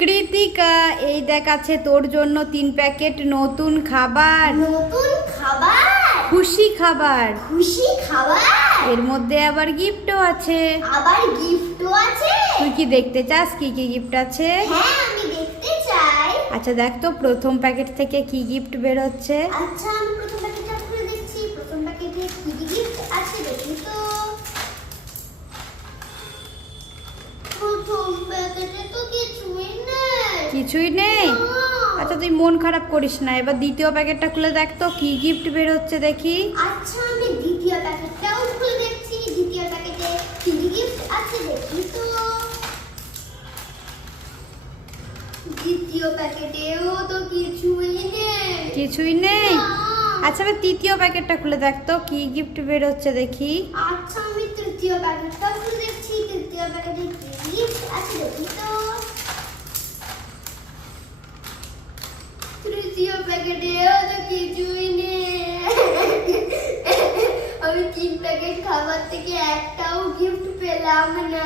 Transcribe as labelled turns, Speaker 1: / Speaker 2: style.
Speaker 1: কৃতিকা এই দেখ আছে তোর জন্য তিন প্যাকেট নতুন খাবার।
Speaker 2: নতুন খাবার?
Speaker 1: খুশি খাবার।
Speaker 2: খুশি খাবার?
Speaker 1: এর মধ্যে আবার গিফটও আছে।
Speaker 2: আবার গিফটও আছে?
Speaker 1: তুই কি দেখতে চাস? কি কি গিফট আছে?
Speaker 2: হ্যাঁ আমি দেখতে চাই।
Speaker 1: আচ্ছা দেখ তো প্রথম প্যাকেট থেকে কি গিফট বের হচ্ছে
Speaker 2: আচ্ছা আমি প্রথম প্যাকেটটা খুলে দেখছি। প্রথম প্যাকেটে কি কি গিফট কিছুই নেই।
Speaker 1: আচ্ছা তুই মন খারাপ করিস না। এবার দ্বিতীয় প্যাকেটটা খুলে দেখ তো কি গিফট বের হচ্ছে দেখি।
Speaker 2: আচ্ছা আমি দ্বিতীয় প্যাকেটটাও খুলে দেখছি। দ্বিতীয় প্যাকেটে কি গিফট আছে দেখি তো। দ্বিতীয় প্যাকেটেও তো কিছুই নেই।
Speaker 1: কিছুই নেই? আচ্ছা এবার তৃতীয় প্যাকেটটা খুলে দেখ তো কি গিফট বের হচ্ছে দেখি।
Speaker 2: আচ্ছা আমি তৃতীয় প্যাকেটটাও খুলে দেখছি। তৃতীয় প্যাকেটে কি গিফট আছে দেখি তো। তৃতীয় প্যাকেটেও তো কিছুই নেই আমি তিন প্যাকেট খাবার থেকে একটাও গিফট পেলাম না